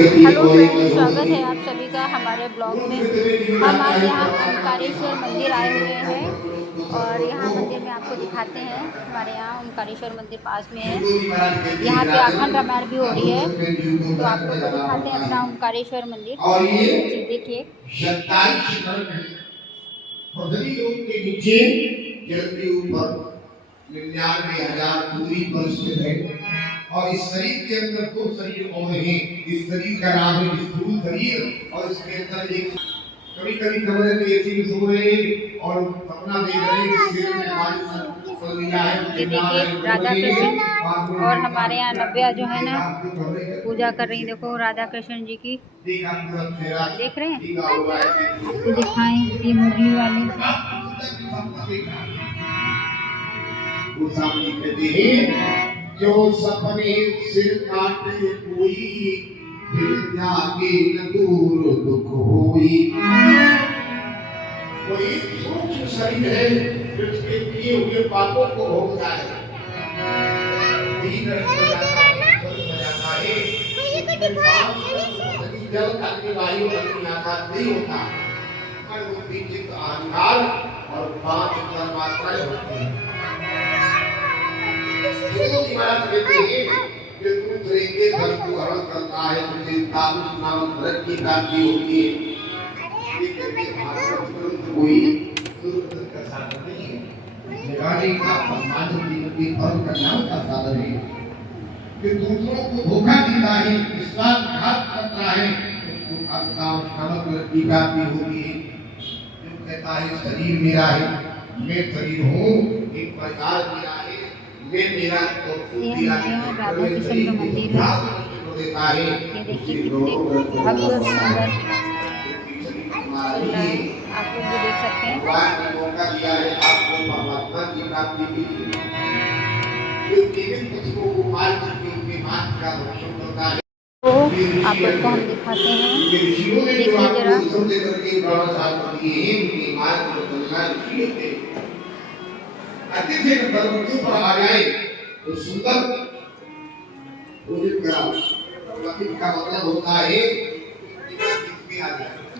Hello friends, स्वागत है आप सभी का हमारे ब्लॉग में। हम आज यहाँ ओंकारेश्वर मंदिर आए हुए हैं और यहाँ मंदिर में आपको दिखाते हैं। हमारे यहाँ ओंकारेश्वर मंदिर पास में है। यहाँ पे अखंड रामायण भी हो रही है, तो आप लोग को दिखाते हैं अपना ओंकारेश्वर मंदिर। जी देखिए, दूरी पर स्थित है और इस शरीर के अंदर दो शरीर और हैं। इस शरीर का नाम है स्थूल शरीर और इसके अंदर एक कभी कभी कमरे में एसी में सो रहे और सपना देख रहे हैं कि सिर में हमारी चल लिया है। ये देखिए राधा कृष्ण और हमारे यहाँ नव्या जो है ना पूजा कर रही। देखो राधा कृष्ण जी की देख रहे हैं, आपको दिखाएं ये मुरली वाली। वो सामने कहते हैं जो सपने सिर काटे कोई फिर जाके न दूर दुख होई। कोई सूक्ष्म शरीर है जो उसके किए हुए पापों को भोगता है, दीन रख जाता है, जल अग्नि वायु अग्नि आकाश नहीं होता, पर वो चित्त अहंकार और पांच तन्मात्राएं होती हैं। दूसरे के धन को हरण करता है, तुझे ताबूत नामक धन की प्राप्ति होती है। कोई दुर्गति का साधन नहीं है, जगाने का मानव जीवन की फल करना का साधन है। कि दूसरों को धोखा देता है, विश्वासघात करता है, तो नामक धन की प्राप्ति होती है। जो कहता है शरीर मेरा है, मैं शरीर हूँ, एक परिवार मेरा है, मैं मेरा ये राधा कृष्ण का मंदिर है। ये देखिए कितने भव्य और सुंदर चल रहा है, आप लोग भी देख सकते हैं। तो आप लोग को हम दिखाते हैं, देखिए जरा। अतिथि पर्वतों पर आ जाए तो सुंदर भोजन कराओ। अतिथि का मतलब होता है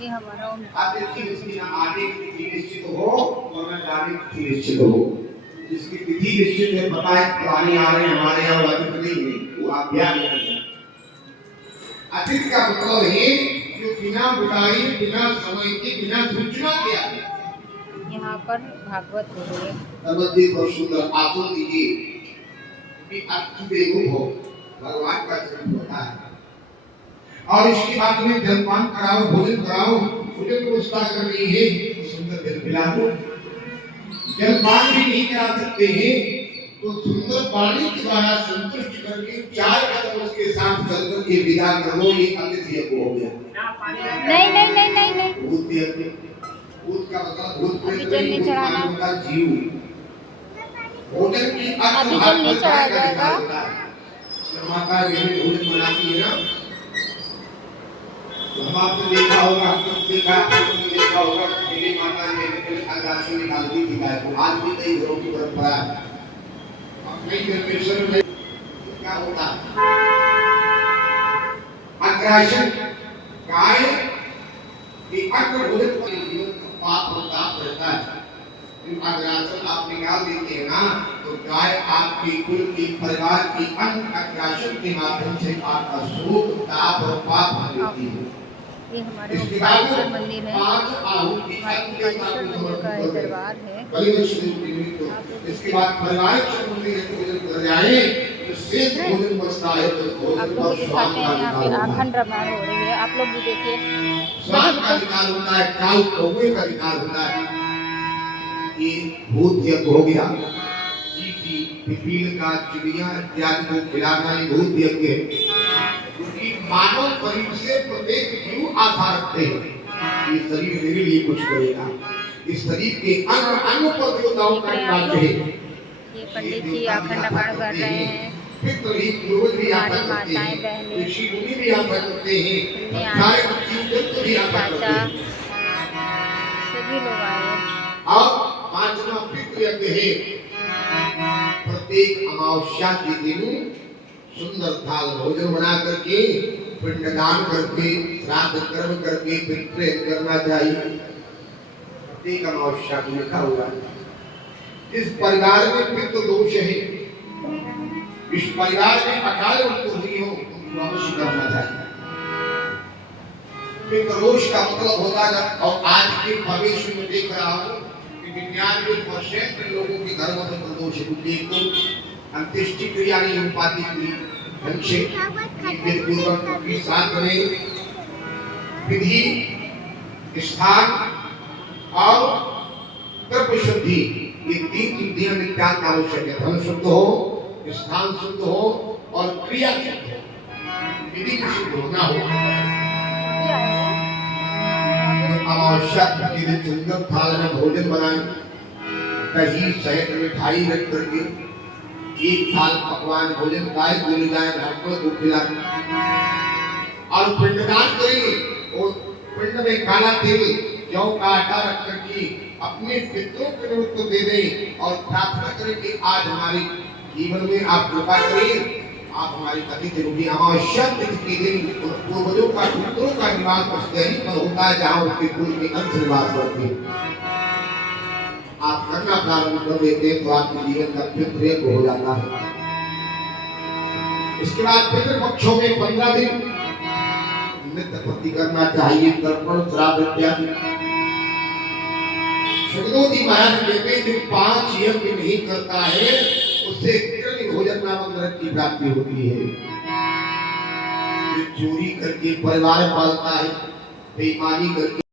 ये हमारा अतिथि जिसकी ना आने की तिथि निश्चित हो और ना जाने की तिथि निश्चित हो। जिसकी तिथि निश्चित है, पता है पुरानी आ रहे हमारे यहाँ अतिथि नहीं है, वो आप ध्यान रखना। अतिथि का मतलब है जो बिना बुलाई, बिना समय के, बिना सूचना के आते। यहाँ पर भागवत हो रही है। नर्मदे पर सुंदर आसन दीजिए कि आपकी बेगुम हो, भगवान का जन्म होता है। और इसके बाद में जलपान कराओ, भोजन कराओ, भोजन को व्यवस्था करनी है तो सुंदर जल पिला दो। जलपान भी नहीं करा सकते हैं तो सुंदर पानी के द्वारा संतुष्ट करके 4 कदम उसके साथ चलकर के विदा कर दो। ये अतिथि को हो गया। नहीं नहीं नहीं नहीं नहीं, भूत का मतलब भूत अभी जल नहीं चढ़ाना, का जीव भोजन की अभी जल नहीं चढ़ाया जाएगा। माता बहनें भोजन बनाती है ना, तो हम आपने देखा होगा, देखा होगा मेरी माता ने पहले आगासी निकालती थी गाय को। आज भी कई घरों की परंपरा है। अब कई जनरेशन में क्या होता है, अग्रासन गाय की अग्र भोजन पर जीवन का पाप और ताप रहता है। अग्रासन आप निकाल देते हैं ना, तो गाय आपके कुल की, परिवार की अन्न अग्रासन के माध्यम से आपका शोक, ताप और पाप हर लेती है। ये हमारे ओंकारेश्वर मंदिर है, ओंकारेश्वर मंदिर का एक दरबार है। इसके बाद परिवार के मंदिर भोजन कर जाए तो शेष भोजन बचता है तो आप लोग दिखाते हैं। यहाँ पे अखंड रामायण हो रही है, आप लोग भी देखिए। स्वाद का अधिकार होता है, काल कौवे का अधिकार होता है। ये भूत यज्ञ हो गया, चींटी, पिपील का, चिड़िया इत्यादि को खिलाना ये भूत यज्ञ है। क्योंकि मानव शरीर से प्रत्येक जीव आधार रखते हैं। ये शरीर मेरे लिए कुछ करेगा, इस शरीर के अंग अंग पर देवताओं का राज्य है। ये पंडित जी अखंड रामायण कर रहे हैं, पितृ पूर्वज भी आता हमारी करते माताएं हैं, बहनें, ऋषि मुनि भी आता करते हैं, गाय बच्ची भी आता करते चाचा, हैं। सभी लोग आए। अब 5वां पितृ यज्ञ है। प्रत्येक अमावस्या के दिन सुंदर थाल भोजन बना करके पिंडदान करके श्राद्ध कर्म करके फिर प्रेम करना चाहिए। एक अमावस्या को लिखा हुआ है। इस परिवार में पितृ दोष है, इस परिवार में अकाल मृत्यु हुई हो तो अवश्य करना चाहिए। पितृ दोष का मतलब होता है, और आज के भविष्य में देख रहा हूँ कि 99% लोगों के घर में पितृ दोष है। तो अंत्येष्टि क्रिया नहीं हो पाती थी ढंग से, पूर्वक की साथ में विधि, स्थान और द्रव्य शुद्धि, ये 3 शुद्धियां नित्यान्त आवश्यक है। धन शुद्ध हो, स्थान शुद्ध हो और क्रिया शुद्ध हो, विधि शुद्ध होना हो। अमावस्या के दिन सुंदर थाल में भोजन बनाएं, दही शहद मिठाई रख करके एक थाल पकवान भोजन गाय बोले जाए, ब्राह्मणों को खिलाएं और पिंडदान करें। और पिंड में काला तिल जौ का आटा रख करके अपने पितरों के निमित्त दे दें और प्रार्थना करें कि आज हमारे जीवन में आप कृपा करें, आप हमारी अतिथि रूपी अमावस्या तिथि के दिन पूर्वजों का पितरों का निवास उस दही पर होता है जहाँ उसके कुल के अंश निवास करते हैं। आप करना प्रारंभ कर देते हैं तो आपके जीवन का पितृ हो जाता है। इसके बाद पितृपक्षों में 15 दिन नित्य प्रति करना चाहिए, तर्पण श्राद्ध इत्यादि। सुखदेव महाराज कहते हैं जो 5 यज्ञ नहीं करता है उससे कृत भोजन नामक नरक की प्राप्ति होती है। जो चोरी करके परिवार पालता है, बेईमानी करके